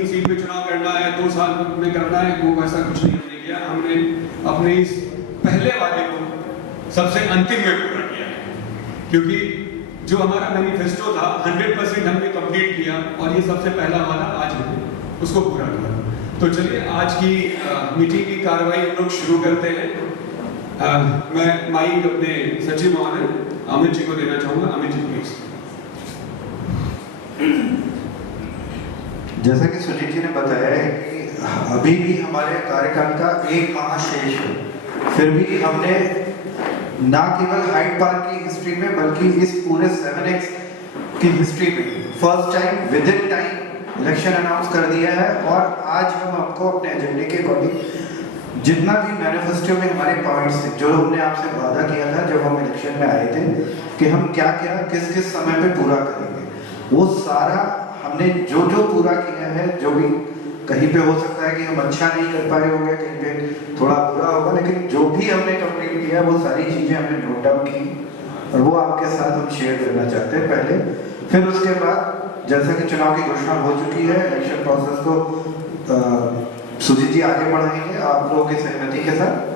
3 seat पे चुनाव करना है, 2 साल में करना है, वो वैसा कुछ नहीं हमने किया। हमने अपने इस पहले वादे को सबसे अंतिम में पूरा किया है, क्योंकि जो हमारा मैनिफेस्टो था 100% हमने कंप्लीट किया और ये सबसे पहला वादा आज हमने उसको पूरा किया। तो चलिए आज की मीटिंग की कार्रवाई हम लोग शुरू करते हैं। मैं माइक अपने सचिव महोदय अमित जी को देना चाहूँगा। अमित जी प्लीज। जैसा कि सुजीत जी ने बताया है कि अभी भी हमारे कार्यकाल का 1 माह शेष है, फिर भी हमने ना केवल हाइड पार्क की हिस्ट्री में बल्कि इस पूरे 7X की हिस्ट्री में first time with in time election announce कर दिया है। और आज हम आपको अपने एजेंडे के अकॉर्डिंग जितना भी मैनिफेस्टो में हमारे पॉइंट्स थे, जो हमने आपसे वादा किया था जब हम इलेक्शन में आए थे कि हम क्या क्या किस किस समय पे पूरा करेंगे, वो सारा हमने जो जो पूरा किया है। जो भी कहीं पे हो सकता है कि हम अच्छा नहीं कर पाए होंगे, कहीं पे थोड़ा बुरा होगा, लेकिन जो भी हमने कंप्लीट किया वो सारी चीज़ें हमने नोट डाउन की और वो आपके साथ हम शेयर करना चाहते हैं पहले। फिर उसके बाद जैसा कि चुनाव की घोषणा हो चुकी है, इलेक्शन प्रोसेस को सुजीत जी आगे बढ़ाएंगे आप लोगों की सहमति के साथ।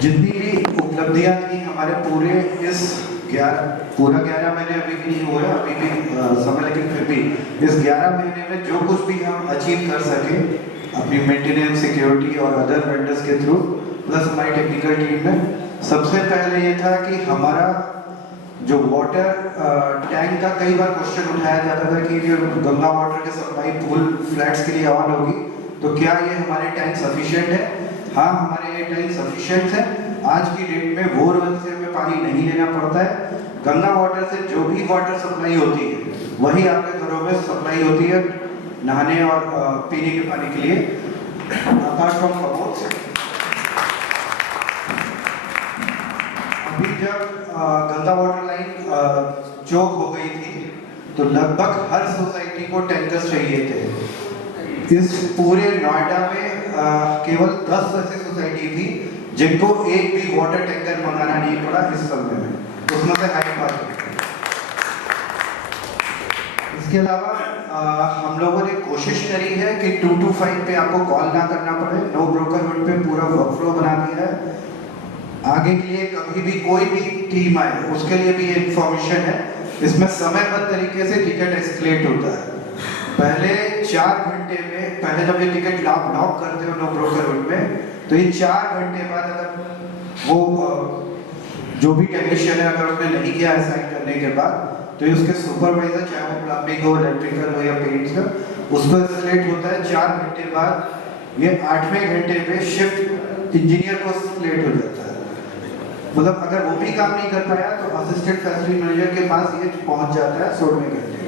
जितनी भी उपलब्धियां थी हमारे पूरे इस 11 महीने अभी भी नहीं हुए, अभी भी समय, लेकिन फिर भी इस 11 महीने में जो कुछ भी हम अचीव कर सके अपनी मेंटेनेंस, सिक्योरिटी और अदर वेंडर्स के थ्रू, प्लस हमारी टेक्निकल टीम में, सबसे पहले ये था कि हमारा जो वाटर टैंक का कई बार क्वेश्चन उठाया जाता था कि जो गंगा वाटर की सप्लाई पूल फ्लैट्स के लिए ऑन होगी तो क्या ये हमारे टैंक सफिशिएंट है। हाँ, हमारे ये टैंक सफिशिएंट है। आज की डेट में बोरवेल से हमें पानी नहीं लेना पड़ता है। गंगा वाटर से जो भी वाटर सप्लाई होती है वही आपके घरों में सप्लाई होती है नहाने और पीने के पानी के लिए, अपार्ट फ्रॉम कमोड्स। अभी जब गंगा वाटर लाइन चौक हो गई थी तो लगभग हर सोसाइटी को टैंकर्स चाहिए थे। इस पूरे नोएडा में केवल 10 ऐसी सोसाइटी थी जिनको एक भी वाटर टैंकर मंगाना नहीं पड़ा इस समय में, उसमें से हाइड पार्क। इसके अलावा हम लोगों ने कोशिश करी है कि 225 पे आपको कॉल ना करना पड़े, नो ब्रोकरहुड पे पूरा वर्कफ्लो बना दिया है। आगे के लिए कभी भी कोई भी टीम आए उसके लिए भी इंफॉर्मेशन है। इसमें समयबद्ध तरीके से टिकट एस्केलेट होता है। पहले 4 घंटे में, पहले जब ये टिकट आप लॉक करते हो नो ब्रोकरहुड में, तो ये 4 घंटे बाद अगर वो जो भी टेक्नीशियन है अगर उसने नहीं किया असाइन करने के बाद, तो ये उसके सुपरवाइजर, चाहे वो प्लम्बिंग हो, इलेक्ट्रिकल हो या पेंट्स का, उसको एस्केलेट होता है। 4 घंटे बाद ये 8वें घंटे पे शिफ्ट इंजीनियर को एस्केलेट हो जाता है। मतलब अगर वो भी काम नहीं कर पाया तो असिस्टेंट फैसिलिटी मैनेजर के पास ये पहुंच जाता है 16वें घंटे।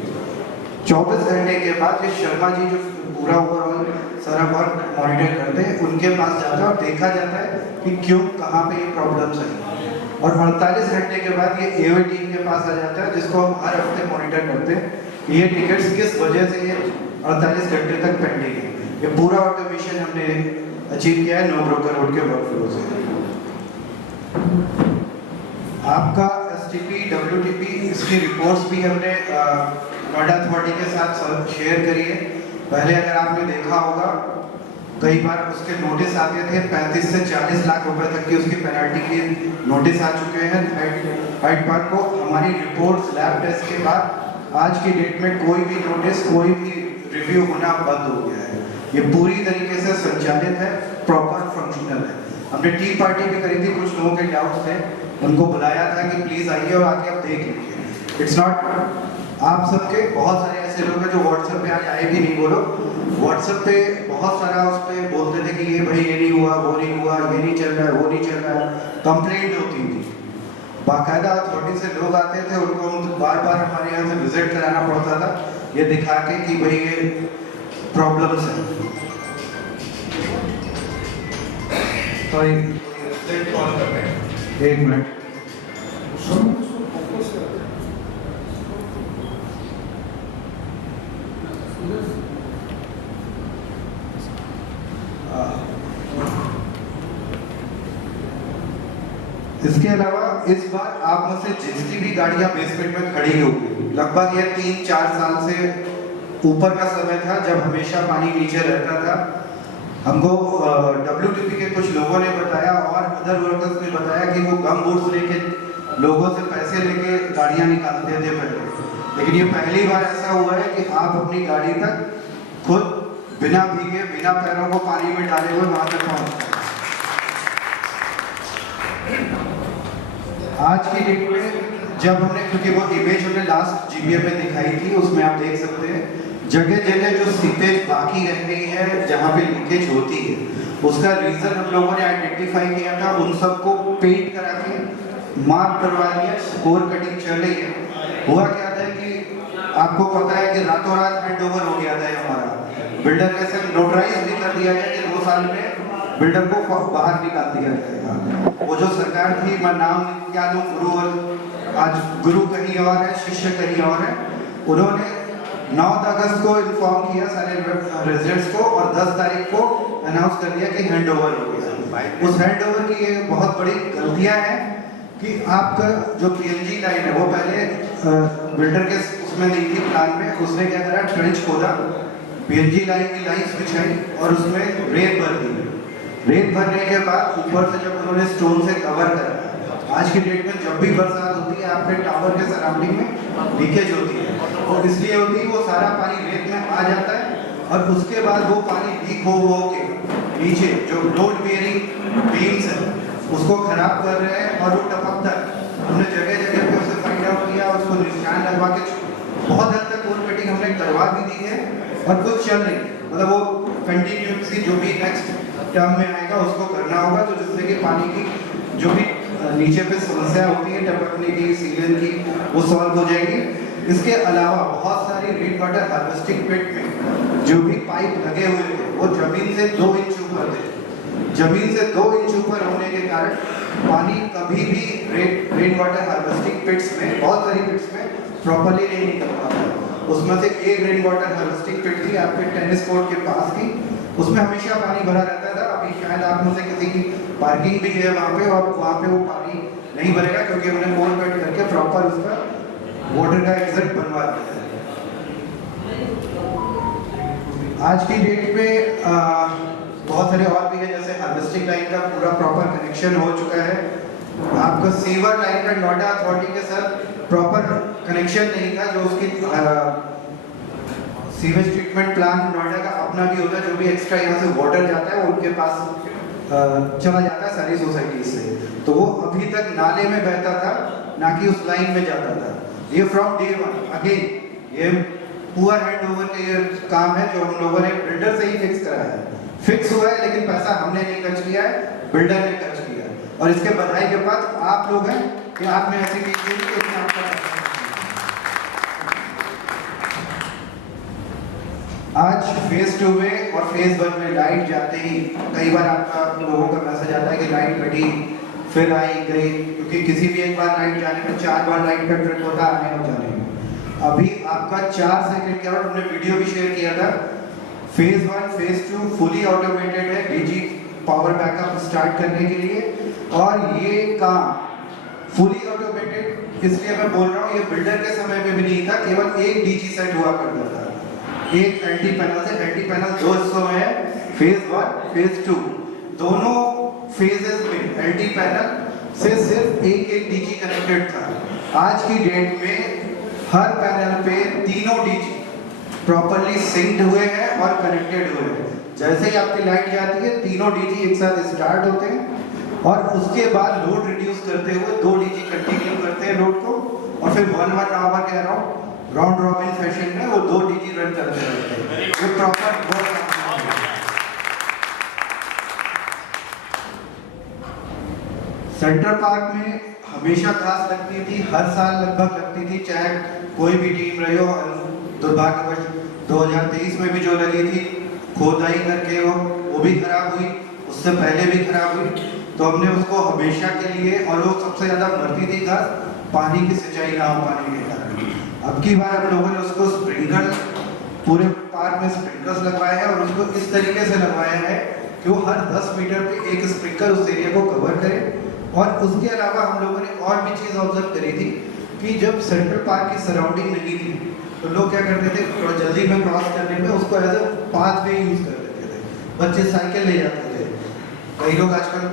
24 घंटे के बाद ये शर्मा जी जो पूरा ओवरऑल सारा वर्क मॉनिटर करते हैं उनके पास जाता है और देखा जाता है कि क्यों, कहाँ पे ये प्रॉब्लम्स आई। और 48 घंटे के बाद ये एओए टीम के पास आ जाता है जिसको हम हर हफ्ते मॉनिटर करते हैं कि ये टिकट्स किस वजह से ये 48 घंटे तक पेंडिंग है। ये पूरा ऑटोमेशन हमने अचीव किया है नो ब्रोकरहुड के वर्कफ्लो से। आपका एसटीपी, डब्ल्यूटीपी, इसकी रिपोर्ट्स भी हमने नोएडा अथॉरिटी के साथ शेयर करी है। पहले अगर आपने देखा होगा कई बार उसके नोटिस आते थे, 35 से 40 लाख रुपए तक की उसकी पेनल्टी के नोटिस आ चुके हैं हाइड पार्क को। हमारी रिपोर्ट्स, लैब टेस्ट के बाद आज की डेट में कोई भी नोटिस, कोई भी रिव्यू होना बंद हो गया है। ये पूरी तरीके से संचालित है, प्रॉपर फंक्शनल है। हमने टी पार्टी भी करी थी, कुछ लोगों के डाउट्स थे, उनको बुलाया था कि प्लीज आइए और आके आप देख लीजिए। इट्स नॉट आप सबके, बहुत सारे ऐसे लोग हैं जो व्हाट्सएप पे आज आए भी नहीं। बोलो व्हाट्सएप पे बहुत सारा उस पर बोलते थे कि ये भाई ये नहीं हुआ, वो नहीं हुआ, ये नहीं चल रहा है, वो नहीं चल रहा है, कंप्लेंट होती थी। बाकायदा अथॉरिटी से लोग आते थे, उनको हम बार बार हमारे यहाँ से विजिट कराना पड़ता था ये दिखा के कि भाई ये प्रॉब्लम्स है। सॉरी, कॉल कर रहे हैं, 1 मिनट। इसके अलावा इस बार आप में से जिसकी भी गाड़ियां बेसमेंट में खड़ी होगी, लगभग ये 3-4 साल से ऊपर का समय था जब हमेशा पानी नीचे रहता था। हमको WTP के कुछ लोगों ने बताया और अदर वर्कर्स ने बताया कि वो गम बूट्स लेके लोगों से पैसे लेके गाड़ियां निकालते थे पहले, लेकिन ये पहली बार ऐसा हुआ है कि आप अपनी गाड़ी तक खुद बिना भीगे, बिना पैरों को पानी में डाले हुए वहां तक पहुंच गए। आज की डेट में जब हमने, क्योंकि वो इमेज हमने लास्ट GBA में दिखाई थी, उसमें आप देख सकते हैं जगह जगह जो सीपेज बाकी रह गई है, जहाँ पे लीकेज होती है, उसका रीजन हम लोगों ने आइडेंटिफाई किया था। उन सबको पेंट करा के मार्क करवा लिया, स्कोर कटिंग चल रही है। हुआ क्या था कि आपको पता है कि रातों रात हैंडओवर हो गया था हमारा, बिल्डर के साथ नोटराइज भी कर दिया गया कि 2 साल में बिल्डर को बाहर निकाल दिया जाएगा। वो जो सरकार थी, मैं नाम क्या लूं, आज गुरु कहीं और है, शिष्य कहीं और है, उन्होंने 9 अगस्त को इन्फॉर्म किया सारे रेजिडेंट्स को और 10 तारीख को अनाउंस कर दिया कि हैंडओवर हो गया। उस हैंडओवर की ये बहुत बड़ी गलतियां हैं कि आपका जो PNG लाइन है, वो पहले बिल्डर के उसमें नहीं थी प्लान में, उसने क्या करा, ट्रेंच खोदा, PNG लाइन की लाइन्स बिछाई और उसमें रेत भर दी। रेत भरने के बाद ऊपर से जब उन्होंने स्टोन से कवर करा, आज की डेट में जब भी बरसात होती है आपके टावर के सराउंडिंग में लीकेज होती है, और इसलिए होती है वो सारा पानी रेत में आ जाता है और उसके बाद वो पानी लीक हो के नीचे जो लोड बेयरिंग बीम्स है उसको खराब कर रहे हैं और वो टपकता है। हमने जगह जगह पे उसे फाइंड आउट किया, उसको निशान लगवा के बहुत हद तक कोर कटिंग हमने करवा भी दी है और कुछ चल रही, मतलब वो कंटिन्यूसली जो भी नेक्स्ट टर्म में आएगा उसको करना होगा, तो जिससे कि पानी की जो भी नीचे पे समस्या होती है टपकने की, सीलन की, वो सॉल्व हो जाएगी। इसके अलावा बहुत सारी रेन वाटर हार्वेस्टिंग पिट में जो भी पाइप लगे हुए थे वो जमीन से 2 इंच ऊपर थे। जमीन से 2 इंच ऊपर होने के कारण पानी कभी भी रेन वाटर हार्वेस्टिंग पिट्स में, बहुत सारी पिट्स में प्रॉपर्ली नहीं निकल पाता। उसमें से एक रेन वाटर हार्वेस्टिंग पिट थी आपके टेनिस कोर्ट के पास की, उसमें हमेशा पानी भरा रहता था। अभी शायद आप में से किसी की पार्किंग भी है वहाँ पे, और वहाँ पे वो पानी नहीं भरेगा क्योंकि हमने कोर कट करके प्रॉपर उसका वाटर का एग्जिट बनवा दिया है। आज की डेट में बहुत सारे और भी है, जैसे हार्वेस्टिंग लाइन का पूरा प्रॉपर कनेक्शन हो चुका है। आपका सीवर लाइन का नोएडा अथॉरिटी के साथ प्रॉपर कनेक्शन नहीं था, जो उसकी सीवेज ट्रीटमेंट प्लांट नोएडा का अपना भी होता है, जो भी एक्स्ट्रा यहाँ से वाटर जाता है वो उनके पास चला जाता है सारी सोसाइटी से, तो वो अभी तक नाले में बहता था, ना कि उस लाइन में जाता था। ये फ्रॉम डे 1 अगेन ये पुअर हैंडओवर का ये काम है जो हम लोगों ने बिल्डर से ही फिक्स कराया है। फिक्स हुआ है लेकिन पैसा हमने नहीं खर्च किया है, बिल्डर ने खर्च किया है, और इसके बधाई के बाद आप लोग हैं कि आपने ऐसी चीज की कि उसने आपका आज फेज 2 में और फेज 1 में लाइट जाते ही कई बार आपका लोगों का मैसेज आता है कि लाइट कटी फिर आई गई, क्योंकि किसी भी एक बार लाइट जाने में 4 बार लाइट का ट्रिप होता है आने और जाने में। अभी आपका 4 सेकंड के बाद हमने वीडियो भी शेयर किया था। फेज 1 फेज 2 फुली ऑटोमेटेड है डीजी पावर बैकअप स्टार्ट करने के लिए, और ये काम फुली ऑटोमेटेड इसलिए मैं बोल रहा हूँ, ये बिल्डर के समय में भी नहीं था, केवल एक डीजी सेट हुआ करता था। एक एंटी पैनल से, एंटी पैनल 2 हिस्सों में है, फेज 1 फेज 2, दोनों फेजेस में एंटी पैनल से सिर्फ एक डीजी कनेक्टेड था। आज की डेट में हर पैनल पे तीनों डीजी प्रॉपर्ली सिंक्ड हुए हैं और कनेक्टेड हुए हैं। जैसे ही आपकी लाइट जाती है तीनों डीजी एक साथ स्टार्ट होते हैं, और उसके बाद लोड रिड्यूस करते हुए 2 डीजी कंटिन्यू करते हैं लोड को, और फिर 1 आवर कह रहा हूँ राउंड रॉबिन फैशन में वो 2 डीजी रन करते रहते हैं। ये प्रॉपर सेंट्रल पार्क में हमेशा घास लगती थी, हर साल लगभग लगती थी, चाहे कोई भी टीम रही हो। दुर्भाग्यवश 2023 में भी जो लगी थी खोदाई करके वो भी खराब हुई, उससे पहले भी खराब हुई, तो हमने उसको हमेशा के लिए, और वो सबसे ज़्यादा मरती थी घास पानी की सिंचाई ना हो पाने के कारण। अब की बार हम लोगों ने उसको स्प्रिंकल, पूरे पार्क में स्प्रिंकल्स लगवाए हैं, और उसको इस तरीके से लगवाया है कि वो हर 10 मीटर पे एक स्प्रिंकल उस एरिया को कवर करे, और उसके अलावा हम लोगों ने और भी चीज़ ऑब्जर्व करी थी कि जब सेंट्रल पार्क की सराउंडिंग नहीं थी तो लोग क्या करते थे, थोड़ा जल्दी में क्रॉस करने में उसको as a pathway use कर लेते थे, बच्चे साइकिल ले जाते थे। कई लोग आजकल,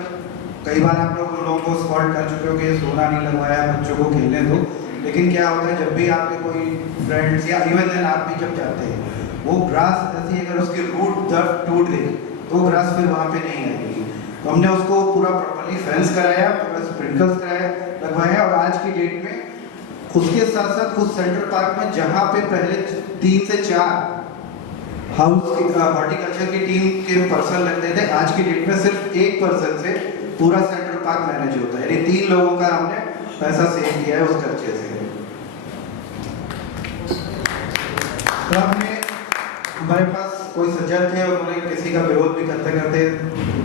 कई बार आप लोग उन लोगों को स्पॉट कर चुके हो कि सोना नहीं लगवाया, बच्चों को खेलने दो, लेकिन क्या होता है जब भी आपके कोई फ्रेंड्स या इवन देन आप भी जब जाते हैं, वो ग्रास ऐसी अगर उसकी रूट टूट गई तो ग्रास फिर वहाँ पे नहीं आएगी। तो हमने उसको पूरा प्रॉपर्ली फेंस कराया, पूरा स्प्रिंकल्स कराया, लगवाया। और आज की डेट में उसके साथ साथ उस सेंट्रल पार्क में जहाँ पे पहले 3 से 4 हाउस की हॉर्टिकल्चर की टीम के पर्सन लगते थे, आज की डेट में सिर्फ एक पर्सन से पूरा सेंट्रल पार्क मैनेज होता है। यानी 3 लोगों का हमने पैसा सेव किया है उस खर्चे से। क्लब में हमारे पास कोई सज्जन थे, उन्होंने किसी का विरोध भी करते करते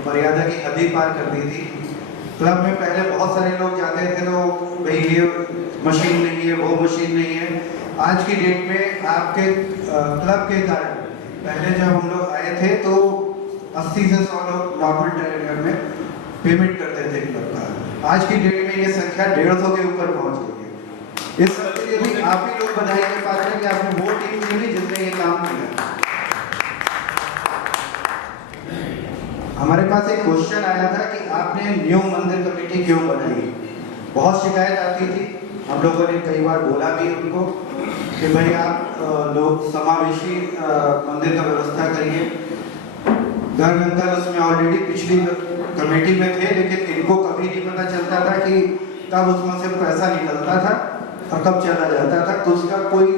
मर्यादा की हद ही पार कर दी थी। क्लब में पहले बहुत सारे लोग जाते थे तो भाई ये मशीन नहीं है, वो मशीन नहीं है। आज की डेट में आपके क्लब के कारण, पहले जब हम लोग आए थे तो 80 से 100 लोग नॉर्मल टेरेनियर में पेमेंट करते थे क्लब का। आज की डेट में ये संख्या 150 के ऊपर पहुंच गई है। इस सब के लिए भी आप ही लोग बधाई के पात्र हैं कि आपने वो टीम चुनी जिसने ये काम किया। हमारे पास एक क्वेश्चन आया था कि आपने न्यू मंदिर कमेटी क्यों बनाई। बहुत शिकायत आती थी, हम लोगों ने कई बार बोला भी उनको कि भाई आप लोग समावेशी मंदिर का व्यवस्था करिए। गर्ग अंकल उसमें ऑलरेडी पिछली कमेटी में थे, लेकिन इनको कभी नहीं पता चलता था कि कब उसमें से पैसा निकलता था और कब चला जाता था। तो उसका कोई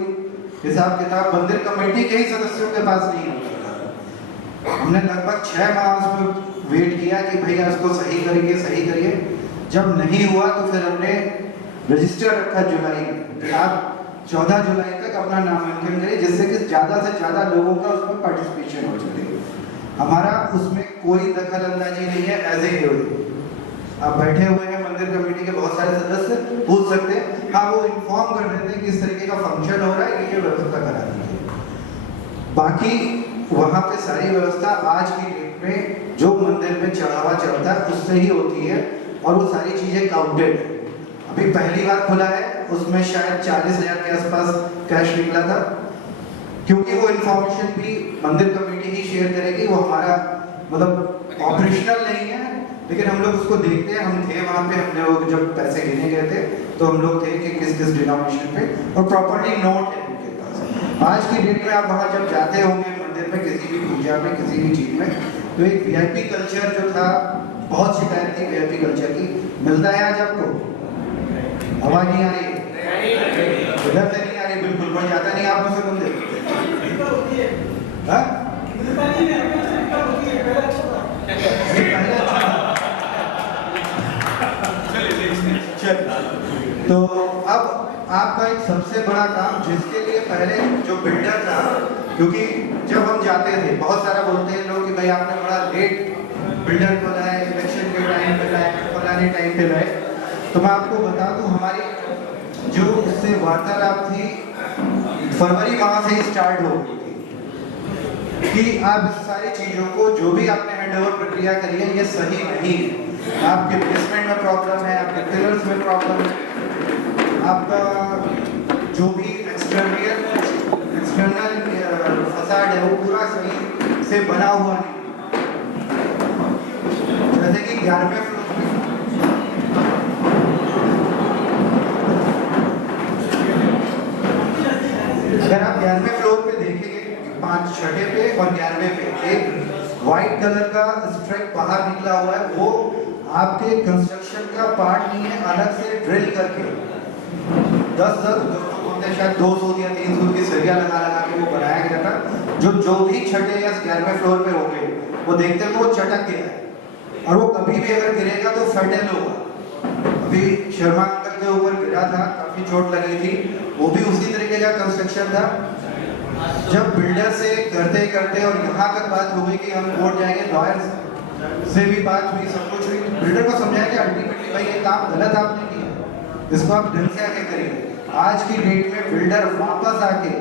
हिसाब किताब मंदिर कमेटी के ही सदस्यों के पास नहीं होता था। हमने लगभग 6 माह उसमें वेट किया कि भैया इसको सही करिए। जब नहीं हुआ तो फिर हमने रजिस्टर रखा जुलाई में, आप 14 जुलाई तक अपना नामांकन करें, जिससे कि ज़्यादा से ज़्यादा लोगों का उसमें पार्टिसिपेशन हो सके। हमारा उसमें कोई दखल अंदाजी नहीं है। एज ए आप बैठे हुए हैं मंदिर कमेटी के बहुत सारे सदस्य, पूछ सकते हैं, हाँ वो इन्फॉर्म कर देते हैं कि इस तरीके का फंक्शन हो रहा है, ये व्यवस्था करा दीजिए। बाकी वहाँ पे सारी व्यवस्था आज की डेट में जो मंदिर में चढ़ावा चढ़ता है उससे ही होती है और वो सारी चीज़ें काउंटेड है। अभी पहली बार खुला है, उसमें शायद 40,000 के आसपास कैश निकला था, क्योंकि वो इन्फॉर्मेशन भी मंदिर कमेटी ही शेयर करेगी। वो हमारा मतलब ऑपरेशनल नहीं है, लेकिन हम लोग उसको देखते हैं। हम थे वहाँ पे, हमने वो जब पैसे गिने गए थे तो हम लोग थे कि किस किस डिनोमिनेशन पे, और प्रॉपर्ली नोट है उनके पास। आज की डेट में आप वहाँ जब जाते होंगे मंदिर में, किसी भी पूजा में, किसी भी चीज़ में, तो एक वीआईपी कल्चर जो था, बहुत शिकायत थी वीआईपी कल्चर की, मिलता है आज आपको? आवाज नहीं आ रही, इधर से नहीं आ रही, बिल्कुल कोई जाता नहीं आप मुझसे मंदिर। तो अब आपका एक सबसे बड़ा काम, जिसके लिए पहले जो बिल्डर था, क्योंकि जब हम जाते थे बहुत सारा बोलते हैं लोग कि भाई आपने बड़ा लेट बिल्डर को लाए, इलेक्शन के टाइम पे लाए, फलाने टाइम पे लाए। तो मैं आपको बता दूं, हमारी जो उससे वार्तालाप थी फरवरी माह से ही स्टार्ट हो गई थी कि आप इस सारी चीज़ों को, जो भी आपने हैंडओवर प्रक्रिया करी है, ये सही नहीं है। आपके बेसमेंट में प्रॉब्लम है, आपके पिलर्स में प्रॉब्लम है, आपका जो भी एक्सटर्नल फसाड है वो पूरा सही से बना हुआ नहीं। जैसे कि 11वें फ्लोर में अगर आप 11वें फ्लोर पे देखेंगे, 5 छठे पे और 11वें पे एक व्हाइट कलर का स्ट्रिप बाहर निकला हुआ है, वो आपके कंस्ट्रक्शन का पार्ट नहीं है, अलग से ड्रिल करके 10 शायद 200 या 300 की सरिया लगा के वो बनाया गया था। जो भी छठे या 11वें फ्लोर पे होंगे वो देखते हैं वो चटक गया है, और वो कभी भी अगर गिरेगा तो फटेल होगा। अभी शर्मा अंकल के ऊपर गिरा था, काफी चोट लगी थी, वो भी उसी तरीके का कंस्ट्रक्शन था। जब बिल्डर से करते करते और यहाँ तक बात हो गई कि हम कोर्ट जाएंगे, लॉयर्स से भी बात हुई, सब कुछ हुई, बिल्डर को समझाया कि अल्टीमेटली भाई ये काम गलत आपने किया, इसको आप ढंग से आगे करिए। आज की डेट में बिल्डर वापस आके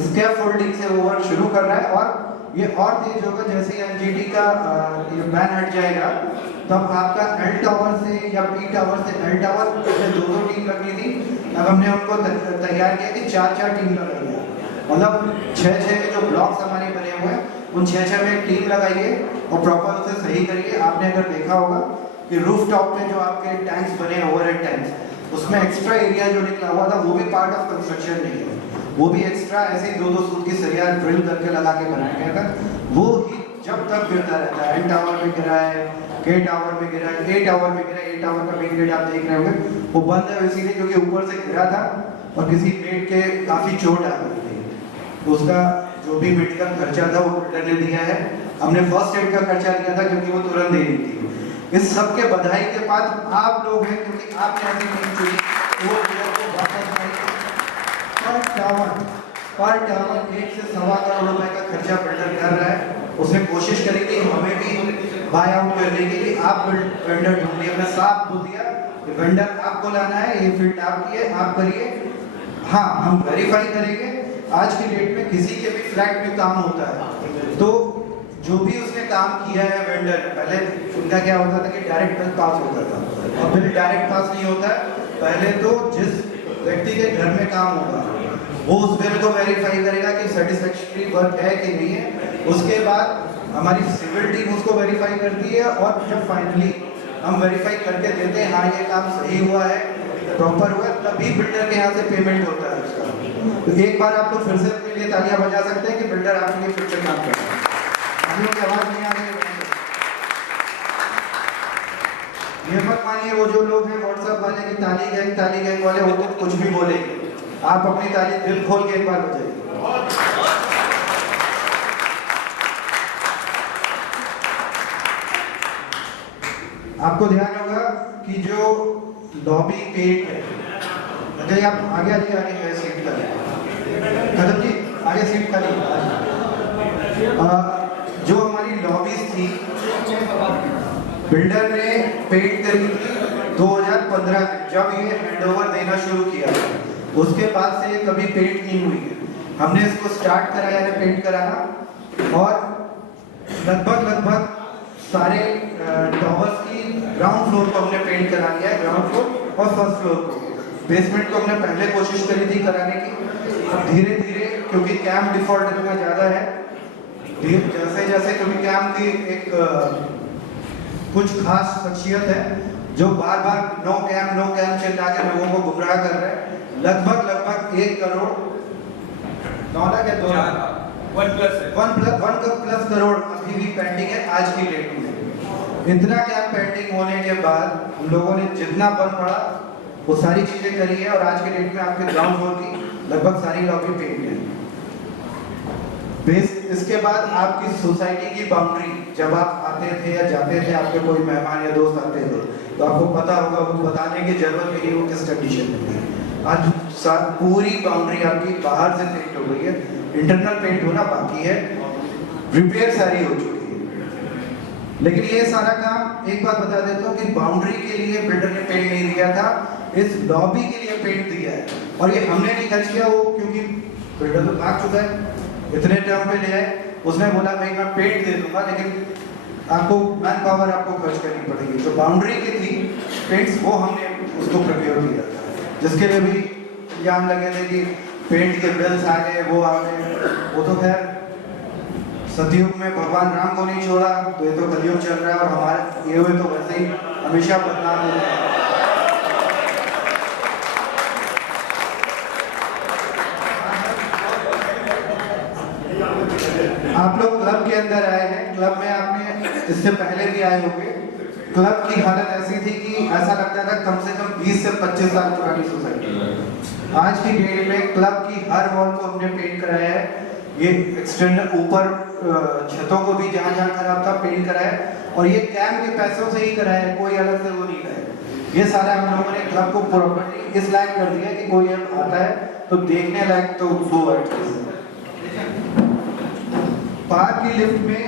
स्कैफोल्डिंग से वो वर्क शुरू कर रहा है, और ये और तेज होगा जैसे एनजीटी का ये बैन हट जाएगा, तब आपका एल टावर से या पी टावर से एल टावर से दो टीम लगनी थी, अब हमने उनको तैयार किया कि 4 टीम लगाई है। मतलब 6 के जो ब्लॉक्स हमारे बने हुए हैं उन 6 में एक टीम लगाइए और प्रॉपर उसे सही करिए। आपने अगर देखा होगा कि रूफ टॉप पे जो आपके टैंक्स बने ओवरहेड टैंक्स, उसमें एक्स्ट्रा एरिया जो निकला हुआ था वो भी पार्ट ऑफ कंस्ट्रक्शन नहीं है, वो भी एक्स्ट्रा ऐसे ही 2 सूट की सरिया ड्रिल करके लगा के बनाया गया था। वो ही जब तक गिरता रहता है, एन टावर में गिरा है, के टावर में गिरा है, ए टावर में गिरा है, ए टावर का मेन गेट आप देख रहे होंगे वो बंद है इसीलिए क्योंकि ऊपर से गिरा था और किसी प्लेट के काफी चोट आ गई थी। तो उसका जो भी मेडिकल खर्चा था वो बिल्डर ने दिया है, हमने फर्स्ट एड का खर्चा दिया था क्योंकि वो तुरंत दे रही थी। इस सब के बधाई के बाद आप लोग हैं क्योंकि आपने ऐसी टीम चुनी, वो बिल्डर को वापस पर टावर 1 से सवा करोड़ रुपए का खर्चा बिल्डर कर रहा है। उसने कोशिश करी कि हमें भी बाय आउट करने के लिए आप वेंडर ढूंढिए, हमने साफ बोल दिया वेंडर आपको लाना है, ये फील्ड आपकी है, आप करिए। हाँ, हम वेरीफाई करेंगे। आज की डेट में किसी के भी फ्लैट में काम होता है तो जो भी उसने काम किया है वेंडर, पहले उनका क्या होता था कि डायरेक्ट बिल पास होता था, अब बिल डायरेक्ट पास नहीं होता है। पहले तो जिस व्यक्ति के घर में काम होगा वो उस बिल को वेरीफाई करेगा कि सेटिस्फैक्टरी वर्क है कि नहीं है। उसके बाद हमारी सिविल टीम उसको वेरीफाई करती है और जब फाइनली हम वेरीफाई करके देते हैं हाँ ये काम सही हुआ है, प्रॉपर हुआ, तभी बिल्डर के यहाँ से पेमेंट होता है उसका। तो एक बार आप लोग फिर से अपने लिए तालियां बजा सकते हैं कि बिल्डर आपके लिए फिर से काम कर रहा है। हम लोग की आवाज नहीं आ रही है। ये मत मानिए वो जो लोग हैं व्हाट्सएप वाले की ताली गैंग वाले, वो तो कुछ भी बोलेंगे, आप अपनी ताली दिल खोल के एक बार बजाइए। आपको ध्यान होगा कि जो लॉबी पेट है, अगर आप आगे सीट खाली, खत्म जी, आगे सीट खाली। जो हमारी लॉबीज थी बिल्डर ने पेंट करी 2015 में, जब ये हैंडओवर देना शुरू किया उसके बाद से ये कभी पेंट नहीं हुई है। हमने इसको स्टार्ट कराया है पेंट कराना और लगभग सारे टॉवर्स की ग्राउंड फ्लोर को हमने पेंट करा लिया है, ग्राउंड फ्लोर और फर्स्ट फ्लोर को। बेसमेंट को हमने पहले कोशिश करी थी कराने की, अब धीरे धीरे क्योंकि कैम डिफॉल्ट इतना ज़्यादा है, जैसे जैसे क्योंकि कैम की एक कुछ खास शख्सियत है जो बार बार नो कैम चिल्ला के लोगों को गुमराह कर रहे हैं। लगभग 1 करोड़ 9 लाख या 2 लाख 1+ करोड़ अभी भी पेंडिंग है आज की डेट में। इतना कैम पेंडिंग होने के बाद हम लोगों ने जितना बन पड़ा वो सारी चीजें करी है और आज के डेट में आपके ग्राउंड फ्लोर की लगभग सारी लॉबी पेंट है। इसके बाद आपकी सोसाइटी की बाउंड्री, जब आप आते थे या जाते थे, आपके कोई मेहमान या दोस्त आते थे तो आपको पता होगा, वो बताने की जरूरत नहीं वो किस कंडीशन में थी। आज पूरी बाउंड्री आपकी बाहर से पेंट हो गई है, इंटरनल पेंट होना बाकी है, रिपेयर सारी हो चुकी है। लेकिन ये सारा काम एक बात बता देता हूँ कि बाउंड्री के लिए बिल्डर ने पेंट नहीं दिया था, इस लॉबी के लिए पेंट दिया है और ये हमने नहीं खर्च किया, वो क्योंकि बिल्डर तो भाग चुका है, इतने टर्म पे ले आए, उसने बोला भाई मैं पेंट दे दूंगा लेकिन आपको मैन पावर आपको खर्च करनी पड़ेगी। तो बाउंड्री की थी पेंट्स, वो हमने उसको प्रोक्योर किया था, जिसके लिए भी इल्जाम लगे थे कि पेंट के बिल्स आ गए, वो आ गए। वो तो खैर सतयुग में भगवान राम को नहीं छोड़ा, तो ये तो कलयुग चल रहा है और हमारे ये हुए तो वैसे ही हमेशा बदनाम होते हैं। आप लोग क्लब के अंदर आए हैं, क्लब में आपने इससे पहले भी आए होंगे। क्लब की हालत ऐसी थी कि ऐसा लगता था कम से कम 20 से 25 साल पुरानी सोसाइटी। आज की डेट में क्लब की हर वॉल को हमने पेंट कराया है, ये एक्सटर्नल ऊपर छतों को भी जहाँ जहाँ खराब था पेंट कराया है और ये कैम के पैसों से ही कराया है, कोई अलग से वो नहीं कराया। ये सारा हम लोगों ने क्लब को प्रॉपर्टी इस लायक कर दिया कि कोई आता है तो देखने लायक तो 2 वर्ड। पार्क की लिफ्ट में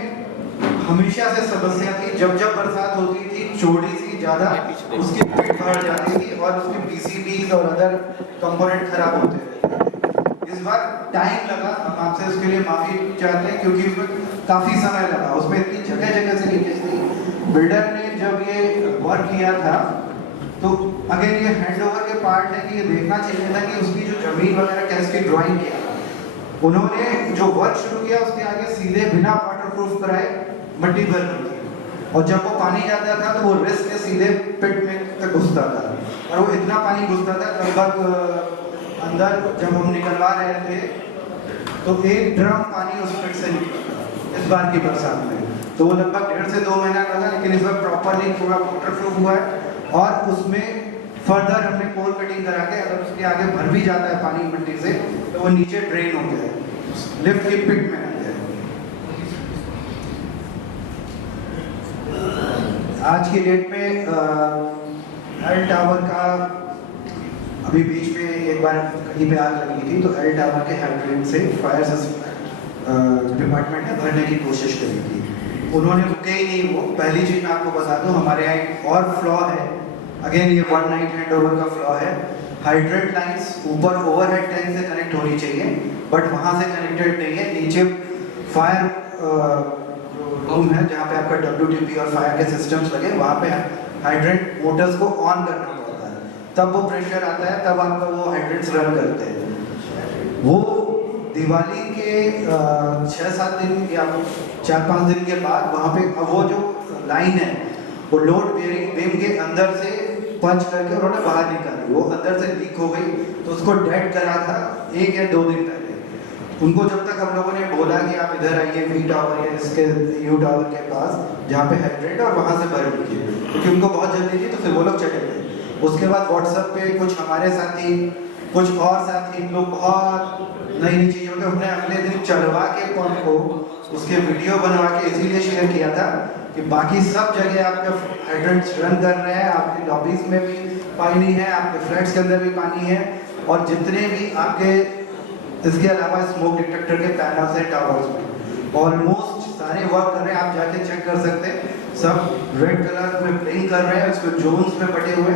हमेशा से समस्या थी, जब बरसात होती थी चौड़ी सी ज्यादा उसकी पेट भर जाती थी और उसके पीसीबी और अदर कंपोनेंट खराब होते थे। इस बार टाइम लगा, हम आपसे उसके लिए माफी चाहते हैं क्योंकि उसमें काफी समय लगा, उसमें इतनी जगह जगह से लीकेज थी। बिल्डर ने जब ये वर्क किया था तो अगर ये हैंडओवर के पार्ट है कि ये देखना चाहिए था कि उसकी जो जमीन वगैरह कैसे ड्राइंग किया, उन्होंने जो वर्क शुरू किया उसके आगे सीधे बिना वाटरप्रूफ कराए मट्टी भर दी और जब वो पानी जाता था तो वो रिस्क के सीधे पिट में तक घुसता था और वो इतना पानी घुसता था लगभग अंदर जब हम निकलवा रहे थे तो 1 ड्रम पानी उस पिट से निकला इस बार की बरसात में। तो वो लगभग 1.5 से 2 महीना लगा, लेकिन इस बार प्रॉपरली पूरा वाटरप्रूफ हुआ है और उसमें फर्दर हमने पोर कटिंग करा के अगर उसके आगे भर भी जाता है पानी मिट्टी से तो वो नीचे ड्रेन हो गया है, लिफ्ट की पिट में आ गया है। आज की डेट में एल टावर का अभी बीच में एक बार कहीं पे आग लगी थी तो एल टावर के हाइड्रेंट से फायर डिपार्टमेंट ने भरने की कोशिश करी थी, उन्होंने रुके ही नहीं। वो पहली चीज मैं आपको बता दूं, हमारे यहाँ एक और फ्लॉ है, अगेन ये 1 नाइट हैंडओवर का फ्लॉ है। हाइड्रेंट लाइंस ऊपर ओवरहेड टैंक से कनेक्ट होनी चाहिए बट वहां से कनेक्टेड नहीं है, नीचे फायर रूम है जहाँ पे आपका WTP और फायर के सिस्टम्स लगे, वहाँ पे हाइड्रेंट मोटर्स को ऑन करना पड़ता है, तब वो प्रेशर आता है, तब आपका वो हाइड्रेंट्स रन करते हैं। वो दिवाली के 6-7 दिन या 4-5 दिन के बाद वहाँ पे अब वो जो लाइन है वो लोड बेयरिंग बीम के अंदर से पंच करके उन्होंने बाहर निकाली, वो अंदर से लीक हो गई तो उसको डेड करा था 1 या 2 दिन पहले। उनको जब तक हम लोगों ने बोला कि आप इधर आइए वी टावर या इसके यू टावर के पास जहाँ पे हाइड्रेट और वहाँ से भर लीजिए, क्योंकि उनको बहुत जल्दी थी तो फिर वो लोग चले गए। उसके बाद व्हाट्सएप पे कुछ हमारे साथी कुछ और साथी लोग बहुत नई नई चीज़ों के अपने अगले दिन चढ़वा के पंप को उसके वीडियो बनवा के इसीलिए शेयर किया था कि बाकी सब जगह आपके हाइड्रेंट्स रन कर रहे हैं, आपके लॉबीज में भी पानी है, आपके फ्लैट्स के अंदर भी पानी है और जितने भी आपके इसके अलावा स्मोक डिटेक्टर के पैनल्स हैं टावर्स में ऑलमोस्ट सारे वर्क कर रहे हैं, आप जाके चेक कर सकते हैं, सब रेड कलर में ब्लिंक कर रहे हैं, उसके जोन्स में बटे हुए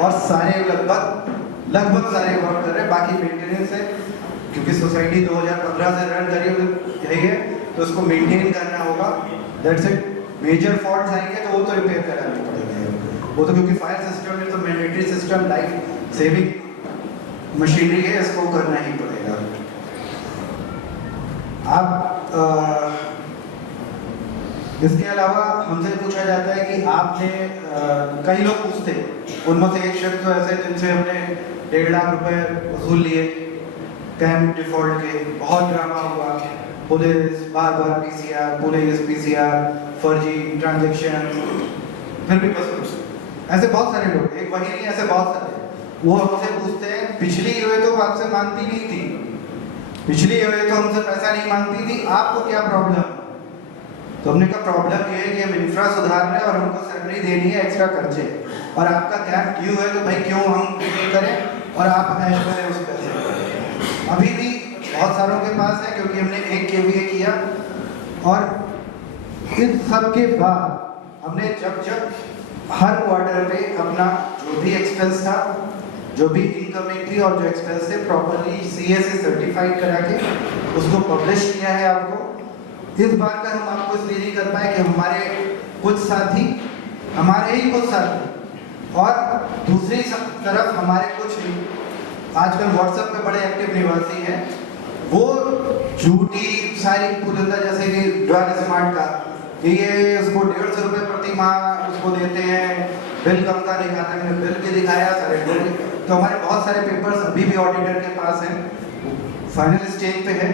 और सारे लगभग सारे वर्क कर रहे हैं। बाकी मेंटेनेंस है क्योंकि सोसाइटी 2015 से रन करी यही है तो उसको मेंटेन करना होगा, दैट्स इट। मेजर फॉल्ट्स आएंगे तो वो तो रिपेयर कराने पड़ेंगे, वो तो क्योंकि फायर सिस्टम में तो mandatory system life saving machinery है, इसको करना ही पड़ेगा। आप इसके अलावा हमसे पूछा जाता है कि आपने कई लोग पूछते हैं, उनमें से एक शख्स तो ऐसे जिनसे हमने 1.5 लाख रुपए वसूल लिए कैम डिफॉल्ट के, बहुत ड्रामा हुआ, पुलिस बार PCR, पुलिस PCR, फर्जी ट्रांजेक्शन, फिर भी बस ऐसे बहुत सारे लोग, एक वही नहीं ऐसे बहुत सारे, वो हमसे पूछते हैं पिछली हुए तो आपसे मांगती नहीं थी, पिछली हुए तो हमसे पैसा नहीं मांगती थी, आपको क्या प्रॉब्लम? तो हमने कहा प्रॉब्लम ये है कि हम इंफ्रा सुधार रहे हैं और हमको सैलरी देनी है, एक्स्ट्रा खर्चे, और आपका कैब ड्यू है तो भाई क्यों हम पे करें और आप ऐश करें उस पैसे। अभी भी बहुत सारों के पास है क्योंकि हमने 1 KVA किया और इन सब के बाद हमने जब हर क्वार्टर पे अपना जो भी एक्सपेंस था, जो भी इनकमिंग थी और जो एक्सपेंस थे प्रॉपर्ली CA से सर्टिफाइड करा के उसको पब्लिश किया है आपको। इस बार का हम आपको इसलिए नहीं कर पाए कि हमारे कुछ साथी, हमारे ही कुछ साथी और दूसरी तरफ हमारे कुछ आजकल व्हाट्सएप पे बड़े एक्टिव निवासी हैं, वो झूठी सारी पुलिंदा जैसे कि ड्वेल स्मार्ट का कि ये उसको 150 रुपये प्रति माह उसको देते हैं, बिल कम का दिखाते हैं, बिल भी दिखाया सारे बिल। तो हमारे बहुत सारे पेपर्स अभी भी ऑडिटर के पास हैं, फाइनल स्टेज पे है।